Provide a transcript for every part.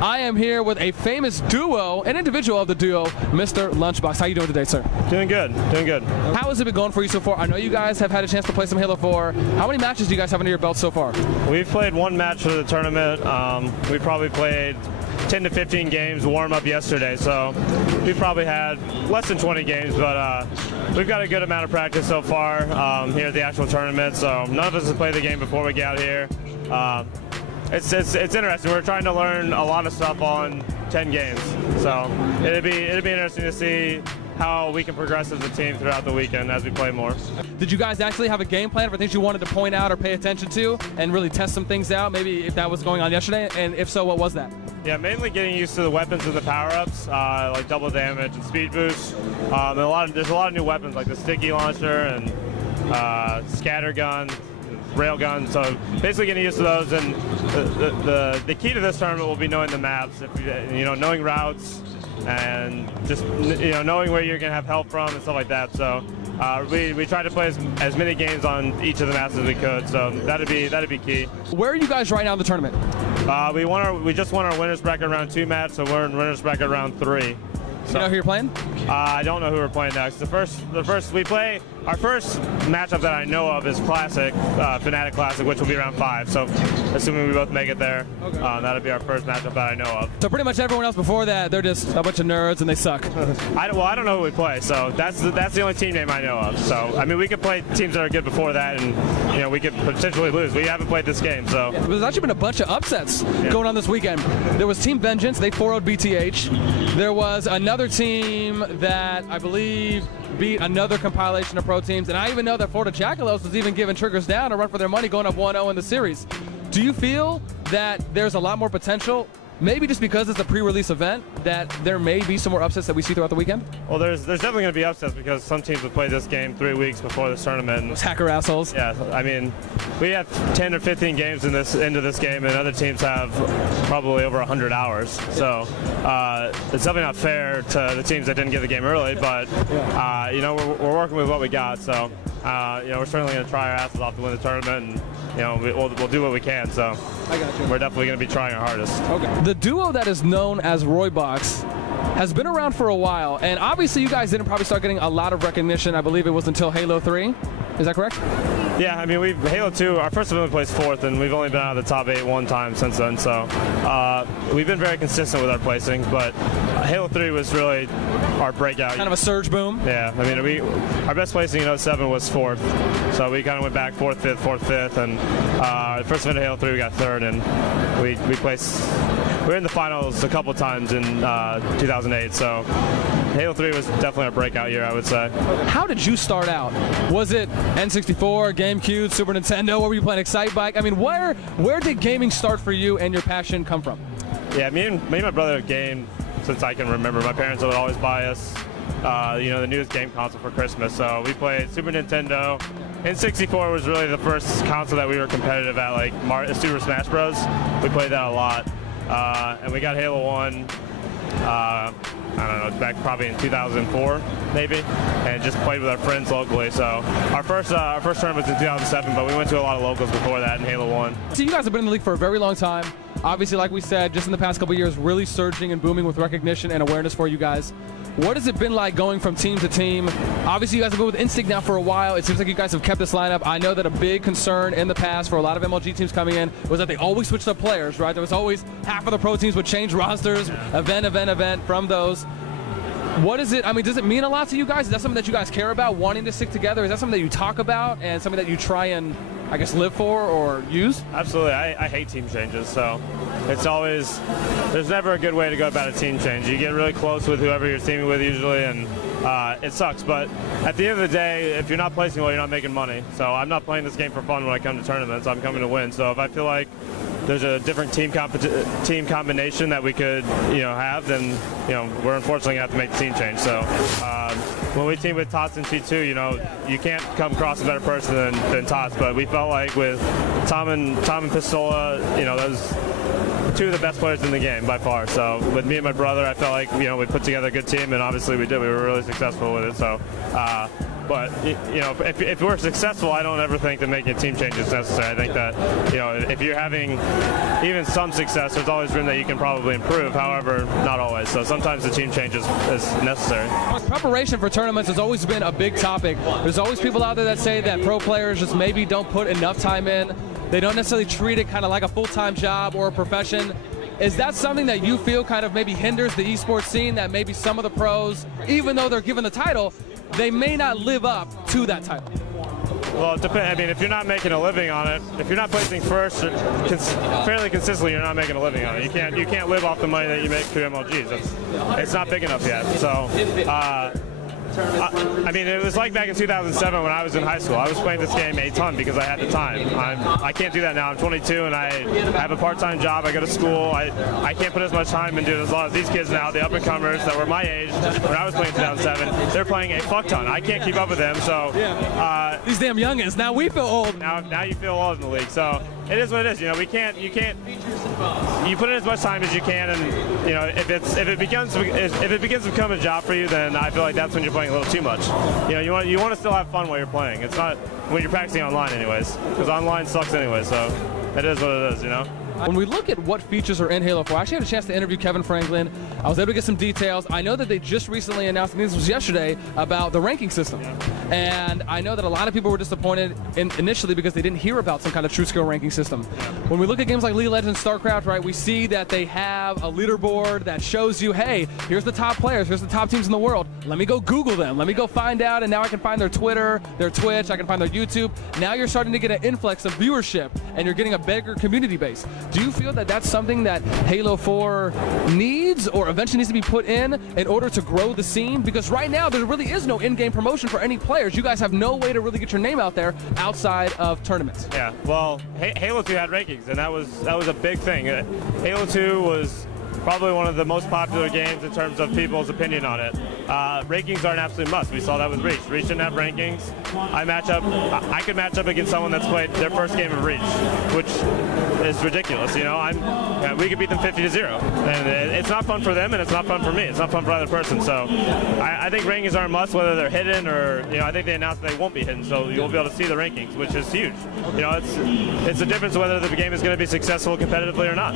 I am here with a famous duo, an individual of the duo, Mr. Lunchbox. How you doing today, sir? Doing good, doing good. How has it been going for you so far? I know you guys have had a chance to play some Halo 4. How many matches do you guys have under your belt so far? We've played one match for the tournament. We probably played 10 to 15 games warm-up yesterday, so we've probably had less than 20 games, but we've got a good amount of practice so far here at the actual tournament, so none of us have played the game before we get out here. It's interesting. We're trying to learn a lot of stuff on 10 games, so it'd be interesting to see how we can progress as a team throughout the weekend as we play more. Did you guys actually have a game plan for things you wanted to point out or pay attention to and really test some things out, maybe if that was going on yesterday, and if so, what was that? Yeah, mainly getting used to the weapons and the power-ups, like double damage and speed boost. And there's a lot of new weapons like the sticky launcher and scatter gun, rail gun. So basically getting used to those. And the key to this tournament will be knowing the maps, knowing routes, and just knowing where you're gonna have help from and stuff like that. So we tried to play as many games on each of the maps as we could. So that'd be key. Where are you guys right now in the tournament? We just won our winners bracket round 2 match, so we're in winners bracket round 3. So, you know who you're playing? I don't know who we're playing next. Our first matchup that I know of is Classic, Fnatic Classic, which will be round 5. So assuming we both make it there, okay. That'll be our first matchup that I know of. So pretty much everyone else before that, they're just a bunch of nerds and they suck. I don't know who we play, so that's the only team name I know of. So I mean, we could play teams that are good before that, and we could potentially lose. We haven't played this game, so. Yeah, there's actually been a bunch of upsets going on this weekend. There was Team Vengeance, they 4-0'd BTH. There was another team that I believe beat another compilation of pro teams, and I even know that Florida Jackalos was even giving Triggers down a run for their money, going up 1-0 in the series. Do you feel that there's a lot more potential, maybe just because it's a pre-release event, that there may be some more upsets that we see throughout the weekend? Well, there's definitely going to be upsets because some teams have played this game 3 weeks before this tournament. Those hacker assholes. Yeah, I mean, we have 10 or 15 games into this game, and other teams have probably over 100 hours. So it's definitely not fair to the teams that didn't get the game early, but we're working with what we got. So we're certainly going to try our asses off to win the tournament, and we'll do what we can. So I got you. We're definitely going to be trying our hardest. Okay. The duo that is known as Lunchbox has been around for a while, and obviously you guys didn't probably start getting a lot of recognition. I believe it was until Halo 3. Is that correct? Yeah, I mean, Halo 2, our first event we placed 4th, and we've only been out of the top 8 one time since then, so we've been very consistent with our placing, but Halo 3 was really our breakout. Kind of a surge boom? Yeah, I mean, our best placing in 07 was 4th, so we kind of went back 4th, 5th, 4th, 5th, and the first event of Halo 3 we got 3rd, and we placed, we were in the finals a couple times in 2008, so Halo 3 was definitely a breakout year, I would say. How did you start out? Was it N64, GameCube, Super Nintendo? What were you playing, Excitebike? I mean, where did gaming start for you and your passion come from? Yeah, me and my brother have gamed since I can remember. My parents would always buy us the newest game console for Christmas, so we played Super Nintendo. N64 was really the first console that we were competitive at, like Super Smash Bros. We played that a lot, and we got Halo 1. I don't know, back probably in 2004, maybe, and just played with our friends locally. So our first tournament was in 2007, but we went to a lot of locals before that in Halo 1. So you guys have been in the league for a very long time. Obviously, like we said, just in the past couple of years, really surging and booming with recognition and awareness for you guys. What has it been like going from team to team? Obviously, you guys have been with Instinct now for a while. It seems like you guys have kept this lineup. I know that a big concern in the past for a lot of MLG teams coming in was that they always switched up players, right? There was always half of the pro teams would change rosters, event from those. What is it? I mean, does it mean a lot to you guys? Is that something that you guys care about, wanting to stick together? Is that something that you talk about and something that you try and, I guess, live for or use? Absolutely. I hate team changes, so it's always, there's never a good way to go about a team change. You get really close with whoever you're teaming with usually, and it sucks. But at the end of the day, if you're not placing well, you're not making money. So I'm not playing this game for fun when I come to tournaments. I'm coming to win. So if I feel like there's a different team combination that we could have, then we're unfortunately gonna have to make the team change. So when we team with Tots and T2, you can't come across a better person than Tots, but we felt like with Tom and Pistola, those two of the best players in the game by far. So with me and my brother, I felt like we put together a good team, and obviously we did. We were really successful with it. So But you know, if we're successful, I don't ever think that making a team change is necessary. I think that, you know, if you're having even some success, there's always room that you can probably improve. However, not always. So sometimes the team change is necessary. Preparation for tournaments has always been a big topic. There's always people out there that say that pro players just maybe don't put enough time in. They don't necessarily treat it kind of like a full-time job or a profession. Is that something that you feel kind of maybe hinders the esports scene, that maybe some of the pros, even though they're given the title, they may not live up to that title? Well, it depends. I mean, if you're not making a living on it, if you're not placing first fairly consistently, you're not making a living on it. You can't live off the money that you make through MLGs. It's not big enough yet. So, I mean, it was like back in 2007 when I was in high school. I was playing this game a ton because I had the time. I can't do that now. I'm 22 and I have a part-time job. I go to school. I can't put as much time into it as long as these kids now, the up-and-comers that were my age when I was playing in 2007. They're playing a fuck ton. I can't keep up with them. So these damn youngins. Now we feel old. Now you feel old in the league. So it is what it is. You know, you put in as much time as you can, and you know, if it begins to become a job for you, then I feel like that's when you're playing a little too much. You know, you want to still have fun while you're playing. It's not when you're practicing online anyways, because online sucks anyway. So it is what it is. You know. When we look at what features are in Halo 4, I actually had a chance to interview Kevin Franklin. I was able to get some details. I know that they just recently announced, and this was yesterday, about the ranking system. And I know that a lot of people were disappointed initially because they didn't hear about some kind of true skill ranking system. When we look at games like League of Legends, StarCraft, right, we see that they have a leaderboard that shows you, hey, here's the top players, here's the top teams in the world. Let me go Google them. Let me go find out, and now I can find their Twitter, their Twitch, I can find their YouTube. Now you're starting to get an influx of viewership, and you're getting a bigger community base. Do you feel that that's something that Halo 4 needs or eventually needs to be put in order to grow the scene? Because right now there really is no in-game promotion for any players. You guys have no way to really get your name out there outside of tournaments. Yeah, well, Halo 2 had rankings, and that was a big thing. Halo 2 was probably one of the most popular games in terms of people's opinion on it. Rankings are an absolute must. We saw that with Reach. Reach didn't have rankings. I could match up against someone that's played their first game of Reach, which is ridiculous. You know, we could beat them 50-0, and it's not fun for them, and it's not fun for me. It's not fun for either person. So I think rankings are a must, whether they're hidden or, you know, I think they announced they won't be hidden, so you'll be able to see the rankings, which is huge. You know, it's a difference whether the game is going to be successful competitively or not.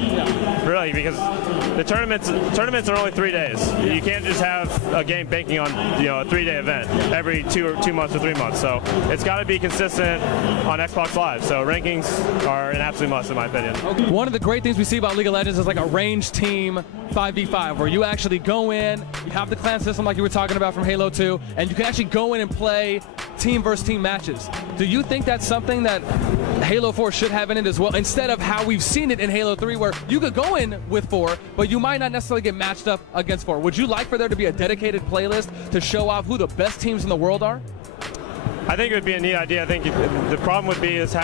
Really, because the tournaments are only 3 days. You can't just have a game banking on, you know, a 3-day event every 2 months or 3 months. So it's got to be consistent on Xbox Live. So rankings are an absolute must in my opinion. One of the great things we see about League of Legends is like a ranged team 5v5, where you actually go in, you have the clan system like you were talking about from Halo 2, and you can actually go in and play team versus team matches. Do you think that's something that Halo 4 should have in it as well, instead of how we've seen it in Halo 3, where you could go in with 4, but you might not necessarily get matched up against 4? Would you like for there to be a dedicated playlist to show off who the best teams in the world are? I think it would be a neat idea. I think the problem would be is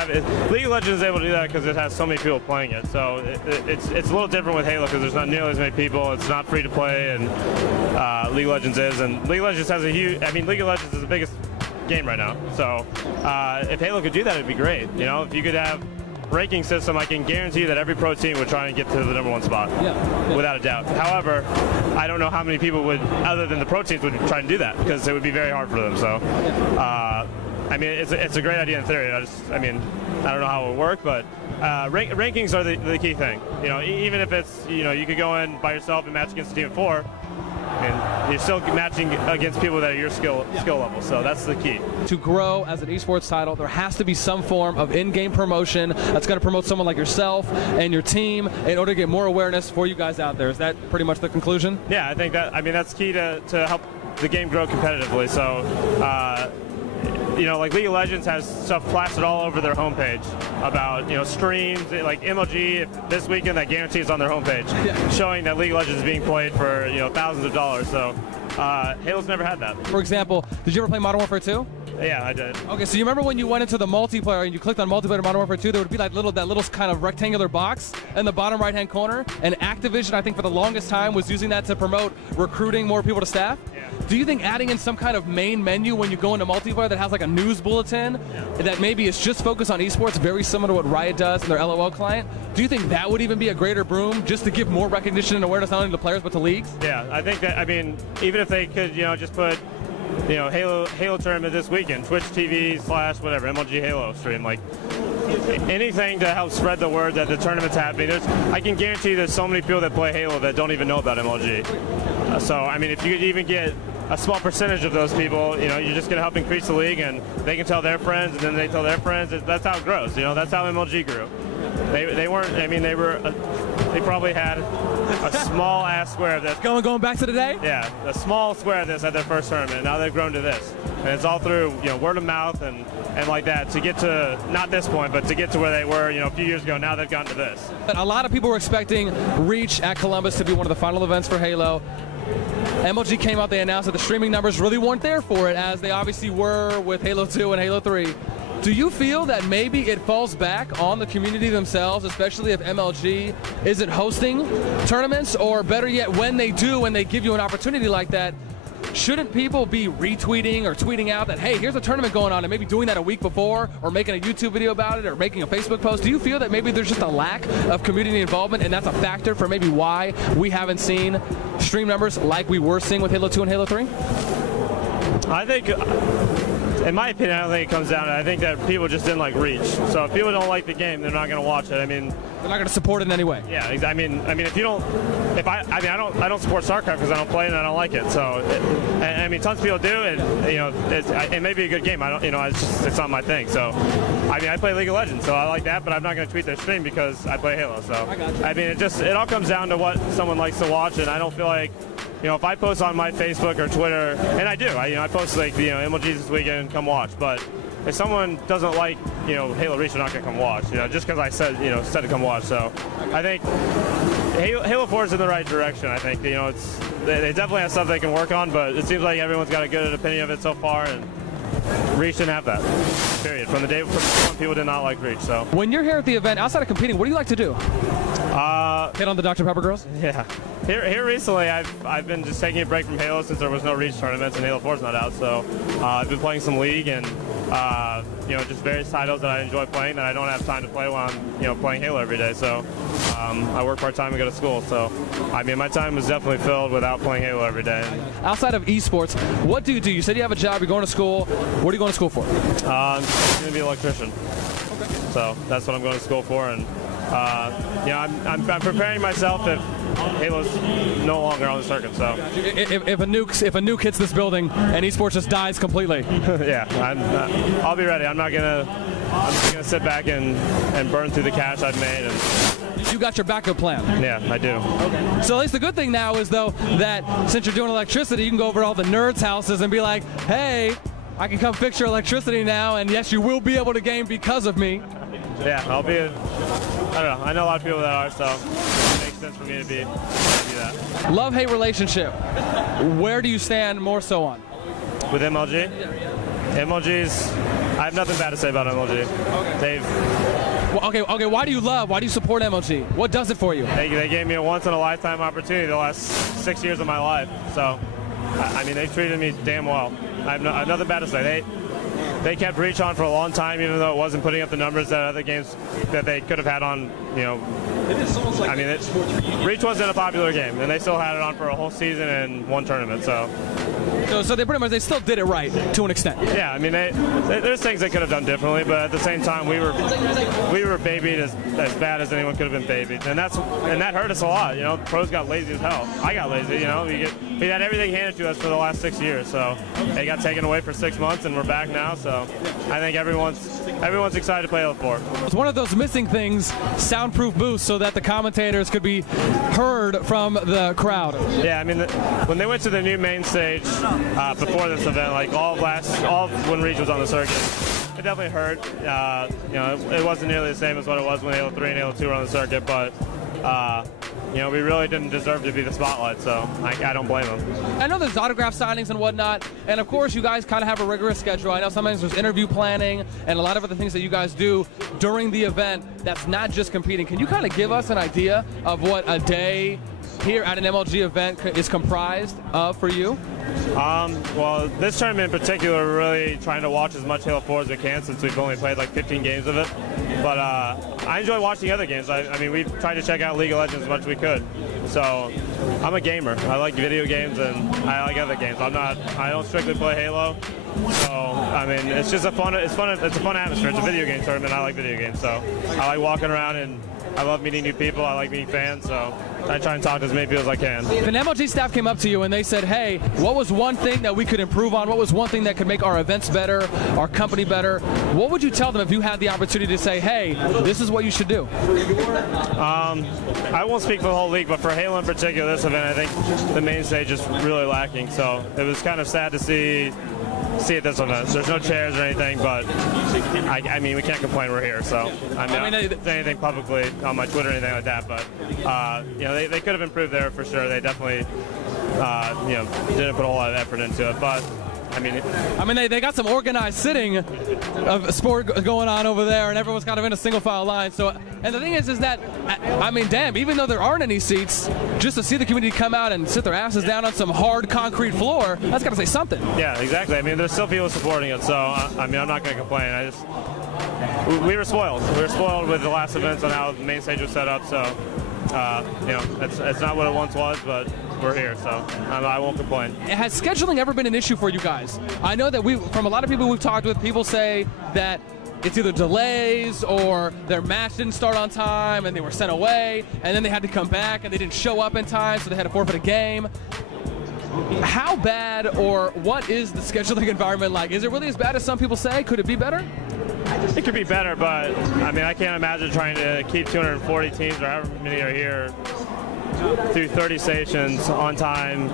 League of Legends is able to do that because it has so many people playing it. So it's a little different with Halo because there's not nearly as many people. It's not free to play, and League of Legends is. And League of Legends has a huge. I mean, League of Legends is the biggest game right now. So if Halo could do that, it'd be great. You know, if you could have ranking system, I can guarantee that every pro team would try and get to the #1 spot, without a doubt. However, I don't know how many people would, other than the pro teams, would try and do that because it would be very hard for them. So, I mean, it's a great idea in theory. I mean, I don't know how it would work, but rankings are the key thing. You know, even if it's, you know, you could go in by yourself and match against a team of 4. And you're still matching against people that are your skill level, so that's the key. To grow as an esports title, there has to be some form of in-game promotion that's going to promote someone like yourself and your team in order to get more awareness for you guys out there. Is that pretty much the conclusion? Yeah, I think that, I mean, that's key to help the game grow competitively. So, you know, like League of Legends has stuff plastered all over their homepage about, you know, streams, like MLG this weekend, that guarantees on their homepage, showing that League of Legends is being played for, you know, thousands of dollars. So Halo's never had that. For example, did you ever play Modern Warfare 2? Yeah, I did. Okay, so you remember when you went into the multiplayer and you clicked on multiplayer Modern Warfare 2, there would be like that little kind of rectangular box in the bottom right-hand corner, and Activision, I think for the longest time, was using that to promote recruiting more people to staff? Yeah. Do you think adding in some kind of main menu when you go into multiplayer that has like a news bulletin that maybe is just focused on esports, very similar to what Riot does in their LOL client, do you think that would even be a greater boom just to give more recognition and awareness not only to players but to leagues? Yeah, I think that, I mean, even if they could, you know, just put Halo tournament this weekend, Twitch TV / whatever, MLG Halo stream. Like, anything to help spread the word that the tournament's happening. I can guarantee there's so many people that play Halo that don't even know about MLG. So, I mean, if you could even get a small percentage of those people, you're just going to help increase the league, and they can tell their friends, and then they tell their friends. That's how it grows. That's how MLG grew. They weren't. I mean, they probably had a small ass square of this. Going back to the day? Yeah, a small square of this at their first tournament. Now they've grown to this, and it's all through word of mouth and like that to get to not this point, but to get to where they were a few years ago. Now they've gotten to this. A lot of people were expecting Reach at Columbus to be one of the final events for Halo. MLG came out, they announced that the streaming numbers really weren't there for it, as they obviously were with Halo 2 and Halo 3. Do you feel that maybe it falls back on the community themselves, especially if MLG isn't hosting tournaments, or better yet, when they do, when they give you an opportunity like that, shouldn't people be retweeting or tweeting out that, hey, here's a tournament going on, and maybe doing that a week before, or making a YouTube video about it, or making a Facebook post? Do you feel that maybe there's just a lack of community involvement, and that's a factor for maybe why we haven't seen stream numbers like we were seeing with Halo 2 and Halo 3? I think, in my opinion, I don't think it comes down to it. I think that people just didn't like Reach. So if people don't like the game, they're not going to watch it. I mean, they're not going to support it in any way. Yeah, I mean, if you don't, I don't support StarCraft because I don't play it and I don't like it. So, I mean, tons of people do, and it may be a good game. It's not my thing. So, I mean, I play League of Legends, so I like that, but I'm not going to tweet their stream because I play Halo. So, I mean, it all comes down to what someone likes to watch, and I don't feel like, if I post on my Facebook or Twitter, and I do, I post like, MLG this weekend, come watch. But if someone doesn't like, Halo Reach, they're not going to come watch, just because I said to come watch. So I think Halo 4 is in the right direction. I think, they definitely have stuff they can work on, but it seems like everyone's got a good opinion of it so far, and Reach didn't have that, period. From the day before, people did not like Reach. So when you're here at the event, outside of competing, what do you like to do? Hit on the Dr. Pepper girls? Yeah. Here recently, I've been just taking a break from Halo since there was no Reach tournaments and Halo 4's not out. So I've been playing some League and just various titles that I enjoy playing that I don't have time to play while I'm playing Halo every day. So I work part-time and go to school. So I mean, my time is definitely filled without playing Halo every day. Outside of esports, what do you do? You said you have a job. You're going to school. What are you going to school for? I'm going to be an electrician. Okay. So that's what I'm going to school for, and I'm preparing myself if Halo's no longer on the circuit. So if a nuke hits this building and esports just dies completely, yeah, I'll be ready. I'm just gonna sit back and burn through the cash I've made. And you got your backup plan. Yeah, I do. Okay. So at least the good thing now is, though, that since you're doing electricity, you can go over to all the nerds' houses and be like, hey, I can come fix your electricity now, and yes, you will be able to game because of me. Yeah, I don't know. I know a lot of people that are, so it makes sense for me to be that. Love-hate relationship. Where do you stand more so on? With MLG? MLG's, I have nothing bad to say about MLG. Okay. Okay, why do you support MLG? What does it for you? They gave me a once-in-a-lifetime opportunity the last 6 years of my life. So, I mean, they've treated me damn well. I have nothing bad to say. They kept Reach on for a long time, even though it wasn't putting up the numbers that other games that they could have had on, I mean, Reach wasn't a popular game, and they still had it on for a whole season and one tournament, so they pretty much, they still did it right, to an extent. Yeah, I mean, there's things they could have done differently, but at the same time, we were babied as bad as anyone could have been babied, and that hurt us a lot, Pros got lazy as hell. I got lazy, we had everything handed to us for the last 6 years, so it got taken away for 6 months, and we're back now, so I think everyone's excited to play Halo 4. It's one of those missing things, soundproof booths, so that the commentators could be heard from the crowd. Yeah, I mean, when they went to the new main stage before this event, like all of when Reach was on the circuit, it definitely hurt. It wasn't nearly the same as what it was when Halo 3 and Halo 2 were on the circuit, but we really didn't deserve to be the spotlight, so I don't blame them. I know there's autograph signings and whatnot, and of course you guys kind of have a rigorous schedule. I know sometimes there's interview planning and a lot of other things that you guys do during the event that's not just competing. Can you kind of give us an idea of what a day here at an MLG event is comprised of for you? Well, this tournament in particular, we're really trying to watch as much Halo 4 as we can since we've only played like 15 games of it. But I enjoy watching other games. I mean, we've tried to check out League of Legends as much as we could. So I'm a gamer. I like video games and I like other games. I don't strictly play Halo. So I mean, it's just it's a fun atmosphere. It's a video game tournament. I like video games, so I like walking around and I love meeting new people. I like meeting fans, so I try and talk to as many people as I can. If an MLG staff came up to you and they said, hey, what was one thing that we could improve on? What was one thing that could make our events better, our company better? What would you tell them if you had the opportunity to say, hey, this is what you should do? I won't speak for the whole league, but for Halo in particular, this event, I think the main stage is really lacking. So it was kind of sad to see at this event. There's no chairs or anything, but I mean, we can't complain. We're here, so I mean, I don't say anything publicly on my Twitter or anything like that. But you know, they could have improved there for sure. They definitely you know, didn't put a whole lot of effort into it, but. I mean, they got some organized sitting of sport going on over there, and everyone's kind of in a single file line. So, and the thing is that, I mean, damn, even though there aren't any seats, just to see the community come out and sit their asses down on some hard concrete floor, that's got to say something. Yeah, exactly. I mean, there's still people supporting it, so I mean, I'm not going to complain. We were spoiled. We were spoiled with the last events on how the main stage was set up. So, you know, it's not what it once was, but we're here, so I won't complain. Has scheduling ever been an issue for you guys? I know that from a lot of people we've talked with, people say that it's either delays or their match didn't start on time and they were sent away, and then they had to come back and they didn't show up in time, so they had to forfeit a game. How bad or what is the scheduling environment like? Is it really as bad as some people say? Could it be better? It could be better, but I mean, I can't imagine trying to keep 240 teams or however many are here through 30 stations on time.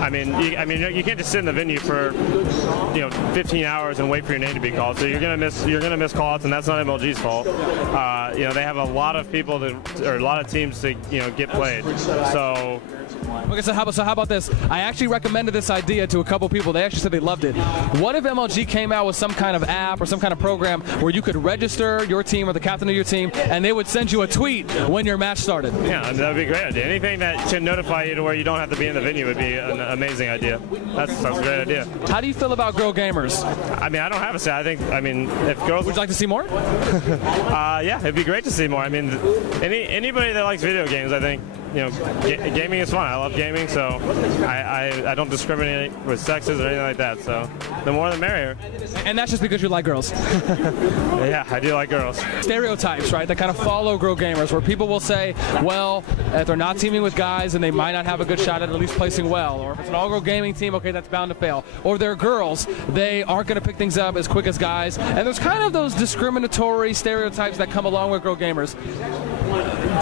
I mean, you can't just sit in the venue for 15 hours and wait for your name to be called. So you're gonna miss calls, and that's not MLG's fault. You know, they have a lot of people or a lot of teams to get played. So. Okay, so how about this? I actually recommended this idea to a couple people. They actually said they loved it. What if MLG came out with some kind of app or some kind of program where you could register your team or the captain of your team, and they would send you a tweet when your match started? Yeah, that would be a great idea. Anything that can notify you to where you don't have to be in the venue would be an amazing idea. That's a great idea. How do you feel about girl gamers? I mean, I don't have a say. I mean, if girls... Would you like to see more? Yeah, it'd be great to see more. I mean, anybody that likes video games, I think, gaming is fun. I love gaming, so I don't discriminate with sexes or anything like that. So the more the merrier. And that's just because you like girls. Yeah, I do like girls. Stereotypes, right, that kind of follow girl gamers, where people will say, well, if they're not teaming with guys, then they might not have a good shot at least placing well. Or if it's an all-girl gaming team, okay, that's bound to fail. Or they're girls, they aren't going to pick things up as quick as guys. And there's kind of those discriminatory stereotypes that come along with girl gamers.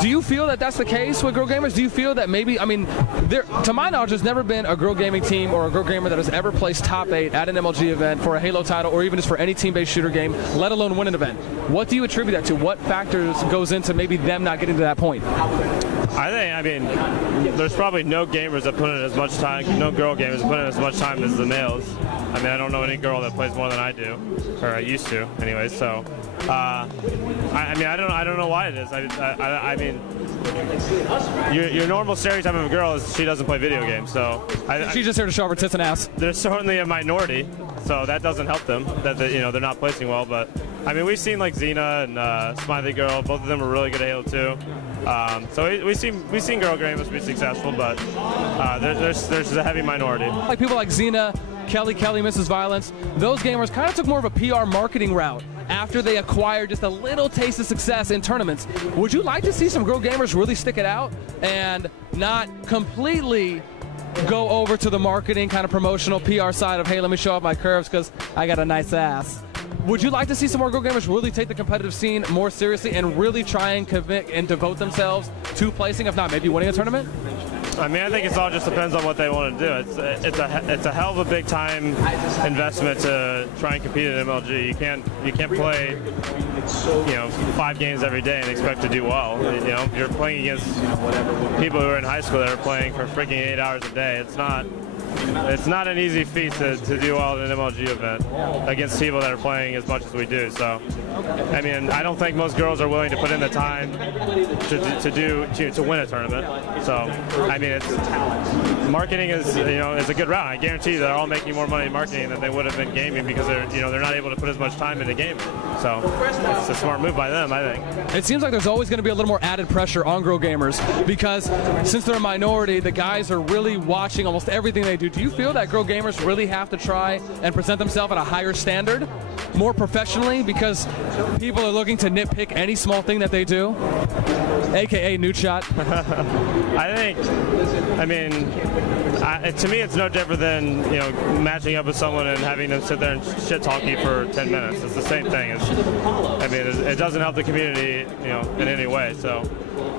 Do you feel that that's the case with girl gamers? Do you feel that maybe, I mean, to my knowledge, there's never been a girl gaming team or a girl gamer that has ever placed top 8 at an MLG event for a Halo title or even just for any team-based shooter game, let alone win an event. What do you attribute that to? What factors goes into maybe them not getting to that point? I mean, there's probably no gamers that put in as much time, no girl gamers that put in as much time as the males. I mean, I don't know any girl that plays more than I do, or I used to, anyway. So, I mean, I don't know why it is. I mean, your normal stereotype of a girl is she doesn't play video games. So, she's just here to show her tits and ass. They're certainly a minority, so that doesn't help them. That they're not placing well. But I mean, we've seen like Xena and Smiley Girl. Both of them are really good at Halo 2. So we've seen girl gamers be successful, but there's a heavy minority. Like people like Xena, Kelly, Mrs. Violence, those gamers kind of took more of a PR marketing route after they acquired just a little taste of success in tournaments. Would you like to see some girl gamers really stick it out and not completely go over to the marketing kind of promotional PR side of, hey, let me show off my curves because I got a nice ass? Would you like to see some more girl gamers really take the competitive scene more seriously and really try and commit and devote themselves to placing, if not maybe winning a tournament? I mean, I think it all just depends on what they want to do. It's a hell of a big time investment to try and compete at MLG. You can't play 5 games every day and expect to do well. You're playing against people who are in high school that are playing for freaking 8 hours a day. it's not an easy feat to do well at an MLG event against people that are playing as much as we do. So, I mean, I don't think most girls are willing to put in the time to win a tournament. So, I mean, marketing is is a good route. I guarantee they're all making more money in marketing than they would have been gaming because they're not able to put as much time into gaming. So, it's a smart move by them, I think. It seems like there's always going to be a little more added pressure on girl gamers because since they're a minority, the guys are really watching almost everything they do. Do you feel that girl gamers really have to try and present themselves at a higher standard, more professionally, because people are looking to nitpick any small thing that they do? AKA nude shot. To me, it's no different than matching up with someone and having them sit there and shit talk you for 10 minutes. It's the same thing. It doesn't help the community, in any way. So,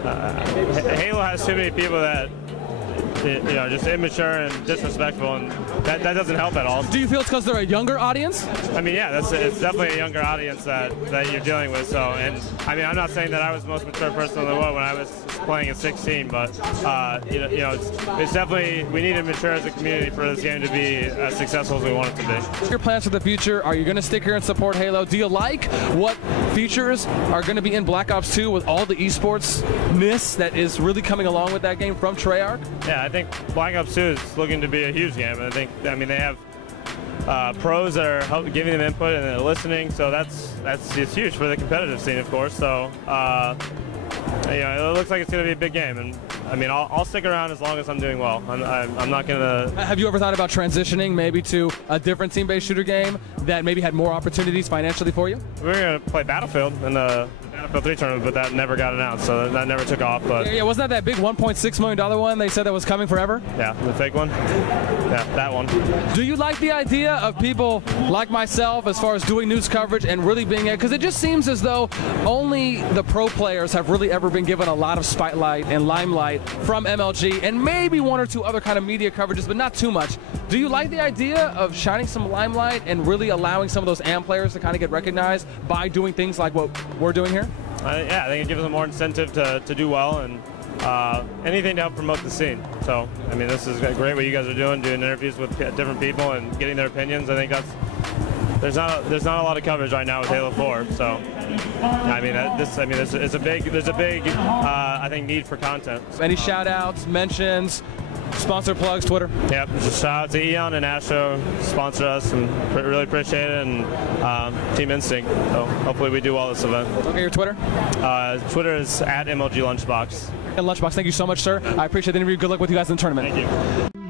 Halo has too many people that just immature and disrespectful, and that doesn't help at all. Do you feel it's because they're a younger audience? I mean, yeah, it's definitely a younger audience that you're dealing with. So, and I mean, I'm not saying that I was the most mature person in the world when I was playing at 16, but it's definitely, we need to mature as a community for this game to be as successful as we want it to be. Your plans for the future? Are you going to stick here and support Halo? Do you like what features are going to be in Black Ops 2 with all the esports-ness that is really coming along with that game from Treyarch? Yeah, I think Black Ops 2 is looking to be a huge game. They have pros that are giving them input and they're listening, so it's huge for the competitive scene, of course. So it looks like it's going to be a big game, and I mean, I'll stick around as long as I'm doing well. I'm not going to. Have you ever thought about transitioning maybe to a different team-based shooter game that maybe had more opportunities financially for you? We were going to play Battlefield in the Battlefield 3 tournament, but that never got announced, so that never took off. But yeah, wasn't that big $1.6 million one they said that was coming forever? Yeah, the fake one. Yeah, that one. Do you like the idea of people like myself as far as doing news coverage and really being it? Because it just seems as though only the pro players have really ever been given a lot of spotlight and limelight from MLG, and maybe one or two other kind of media coverages, but not too much. Do you like the idea of shining some limelight and really allowing some of those AM players to kind of get recognized by doing things like what we're doing here? Yeah, I think it gives them more incentive to do well and anything to help promote the scene. So, I mean, this is great what you guys are doing interviews with different people and getting their opinions. I think there's not a lot of coverage right now with Halo 4. So, there's a big I think need for content. Any shout outs, mentions, sponsor plugs, Twitter? Yep, just shout out to Eon and Astro, sponsor us, and really appreciate it, and Team Instinct. So hopefully we do well this event. Okay, your Twitter? Twitter is @MLG Lunchbox. And Lunchbox, thank you so much, sir. I appreciate the interview. Good luck with you guys in the tournament. Thank you.